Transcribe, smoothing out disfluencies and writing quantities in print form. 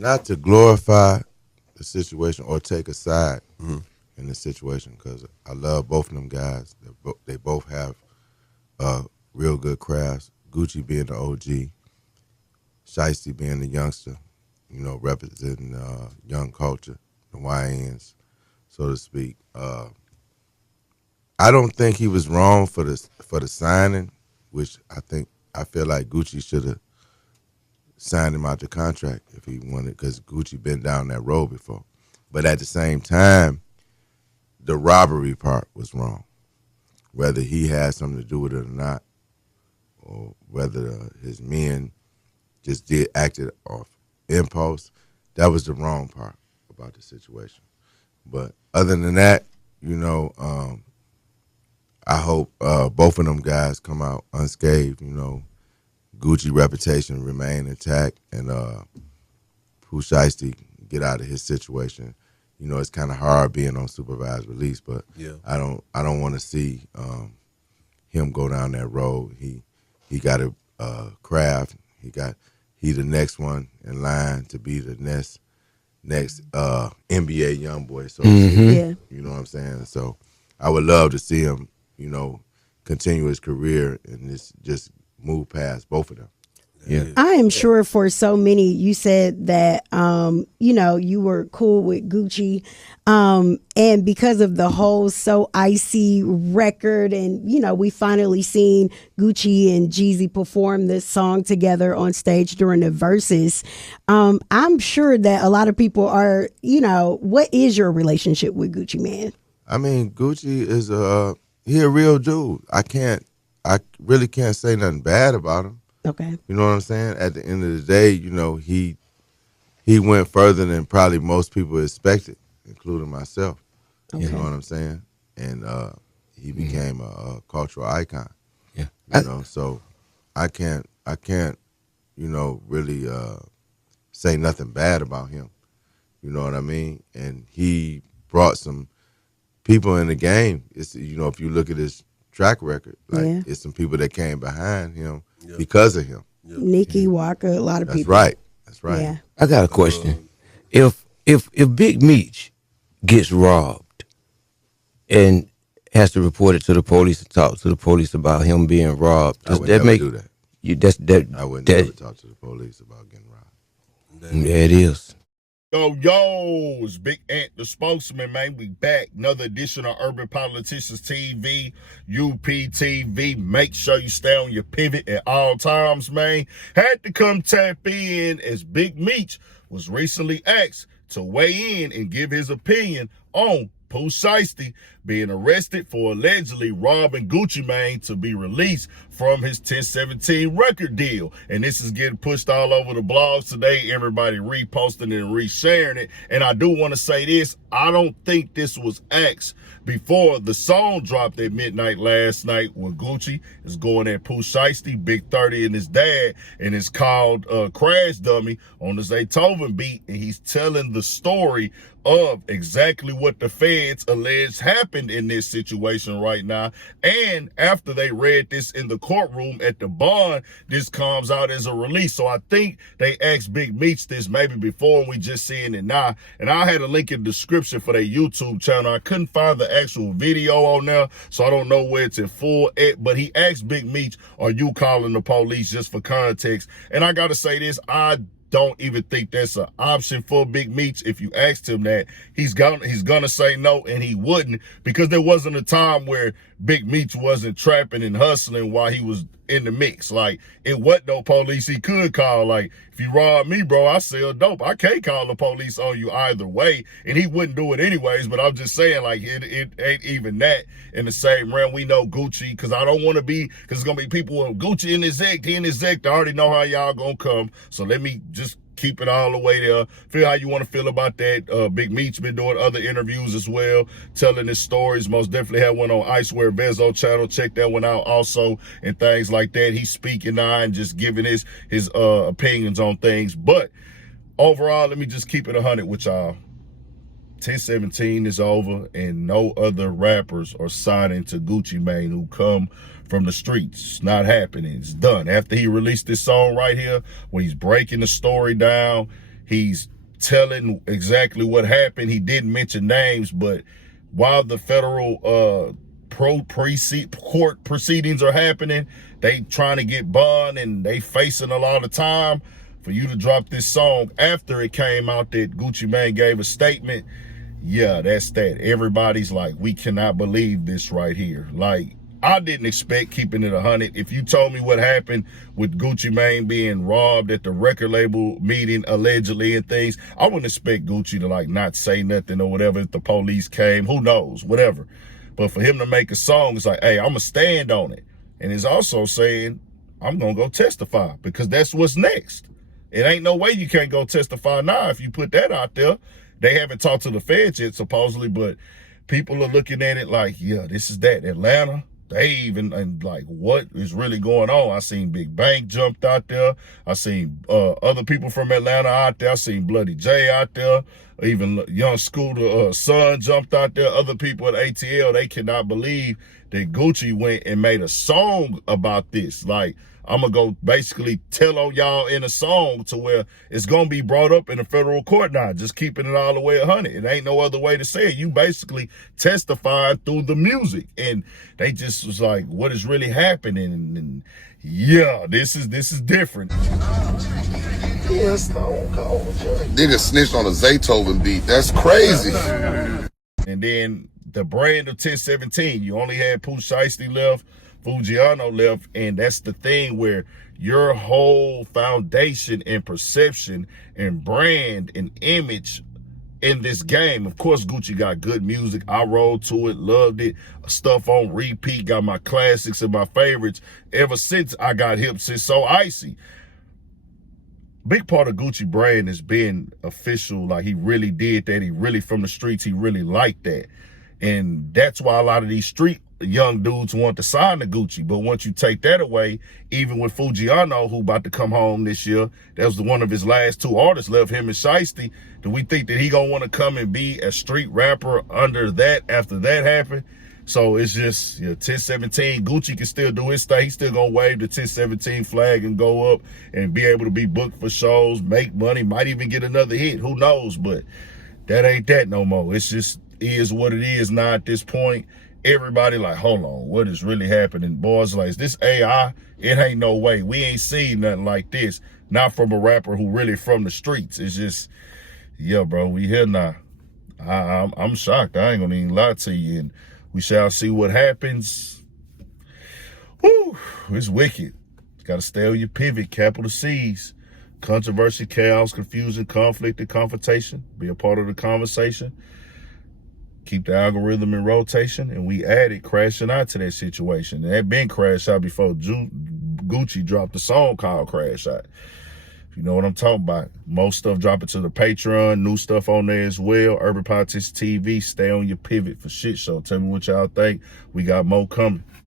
not to glorify the situation or take a side in the situation, because I love both of them guys. They both have real good crafts. Gucci being the OG, Shiesty being the youngster, representing young culture, the YNs, so to speak. I don't think he was wrong for the signing, which I feel like Gucci should have signed him out the contract if he wanted, because Gucci been down that road before. But at the same time, the robbery part was wrong. Whether he had something to do with it or not, or whether his men just acted off impulse, that was the wrong part about the situation. But other than that, I hope both of them guys come out unscathed. Gucci reputation remain intact, and Pooh Shiesty get out of his situation. It's kind of hard being on supervised release, but I don't want to see him go down that road. He got a craft. He the next one in line to be the next NBA young boy. So you know what I'm saying. So I would love to see him, continue his career and just move past both of them. Yeah, I am sure for so many. You said that you were cool with Gucci, and because of the whole So Icy record, and we finally seen Gucci and Jeezy perform this song together on stage during the verses. I'm sure that a lot of people are, what is your relationship with Gucci Mane? I mean, Gucci is he a real dude. I really can't say nothing bad about him. Okay. You know what I'm saying? At the end of the day, he went further than probably most people expected, including myself. Okay. You know what I'm saying? And he became a cultural icon. Yeah. So I can't really say nothing bad about him. You know what I mean? And he brought some people in the game. It's if you look at his track record, it's some people that came behind him because of him. Nikki Walker, a lot of people. That's right. Yeah. I got a question. If Big Meech gets robbed and has to report it to the police and talk to the police about him being robbed, does that make do that? I wouldn't never talk to the police about getting robbed. Yeah, it is. Yo, it's Big Ant, the spokesman, man. We back. Another edition of Urban Politicians TV, UPTV. Make sure you stay on your pivot at all times, man. Had to come tap in as Big Meech was recently asked to weigh in and give his opinion on Pooh Shiesty being arrested for allegedly robbing Gucci Mane to be released from his 1017 record deal. And this is getting pushed all over the blogs today. Everybody reposting and resharing it. And I do want to say this. I don't think this was asked before the song dropped at midnight last night when Gucci is going at Pooh Shiesty, Big 30 and his dad. And it's called Crash Dummy on the Zaytoven beat. And he's telling the story of exactly what the feds alleged happened in this situation right now. And after they read this in the courtroom at the bond, this comes out as a release. So I think they asked Big Meech this maybe before, and we just seeing it now. And I had a link in the description for their YouTube channel. I couldn't find the actual video on there, so I don't know where it's in full at, but he asked Big Meech, are you calling the police, just for context. And I gotta say this, I don't even think that's an option for Big Meech. If you asked him that, he's gonna say no, and he wouldn't, because there wasn't a time where Big Meech wasn't trapping and hustling while he was in the mix. Like, it wasn't no police he could call. Like, if you rob me, bro, I sell dope. I can't call the police on you either way, and he wouldn't do it anyways. But I'm just saying, like, it ain't even that in the same realm. We know Gucci, because I don't want to be, because it's gonna be people with Gucci in his act, he in his act. I already know how y'all gonna come, so let me just keep it all the way there. Feel how you want to feel about that. Big Meech been doing other interviews as well, telling his stories. Most definitely had one on Icewear Bezo channel. Check that one out also, and things like that. He's speaking now and just giving his opinions on things. But overall, let me just keep it 100 with y'all. 1017 is over, and no other rappers are signing to Gucci Mane who come from the streets. It's not happening. It's done. After he released this song right here, when he's breaking the story down, He's telling exactly what happened. He didn't mention names, but while the federal court proceedings are happening, they trying to get bond and they facing a lot of time. For you to drop this song after it came out that Gucci Mane gave a statement, yeah, that's that. Everybody's like, we cannot believe this right here. Like, I didn't expect keeping it 100. If you told me what happened with Gucci Mane being robbed at the record label meeting allegedly and things, I wouldn't expect Gucci to like not say nothing or whatever if the police came, who knows, whatever. But for him to make a song, it's like, hey, I'm gonna stand on it. And it's also saying, I'm gonna go testify because that's what's next. It ain't no way you can't go testify now if you put that out there. They haven't talked to the feds yet, supposedly, but people are looking at it like, yeah, this is that. Atlanta, they even, and like, what is really going on? I seen Big Bank jumped out there. I seen other people from Atlanta out there. I seen Bloody J out there. Even Young Scooter son jumped out there. Other people at ATL, they cannot believe that Gucci went and made a song about this. Like, I'm going to go basically tell on y'all in a song to where it's going to be brought up in a federal court now, just keeping it all the way 100. It ain't no other way to say it. You basically testified through the music. And they just was like, what is really happening? And yeah, this is different. Yeah, Stone Cold. Nigga snitched on a Zaytoven beat. That's crazy. And then the brand of 1017, you only had Pooh Shiesty left, Fujiano left, and that's the thing where your whole foundation and perception and brand and image in this game. Of course, Gucci got good music. I rolled to it, loved it. Stuff on repeat, got my classics and my favorites ever since I got hip since So Icy. Big part of Gucci brand has been official. Like, he really did that. He really from the streets. He really liked that. And that's why a lot of these street young dudes want to sign to Gucci. But once you take that away, even with Fujiano, who about to come home this year, that was one of his last two artists left, him and Shiesty. Do we think that he gonna want to come and be a street rapper under that after that happened? So it's just, you know, 1017, Gucci can still do his thing. He's still gonna wave the 1017 flag and go up and be able to be booked for shows, make money, might even get another hit, who knows? But that ain't that no more. It's just is what it is now at this point. Everybody like, hold on, what is really happening? Boys like, is this AI? It ain't no way. We ain't seen nothing like this. Not from a rapper who really from the streets. It's just, yeah, bro, we here now. I'm shocked. I ain't gonna even lie to you. And we shall see what happens. Whew, it's wicked. Gotta stay on your pivot, capital C's. Controversy, chaos, confusion, conflict, and confrontation. Be a part of the conversation. Keep the algorithm in rotation, and we added crashing out to that situation. And that been crashed out before Gucci dropped a song called Crash Out. If you know what I'm talking about. Most stuff dropping to the Patreon, new stuff on there as well. Urban Politics TV, stay on your pivot for shit show. Tell me what y'all think. We got more coming.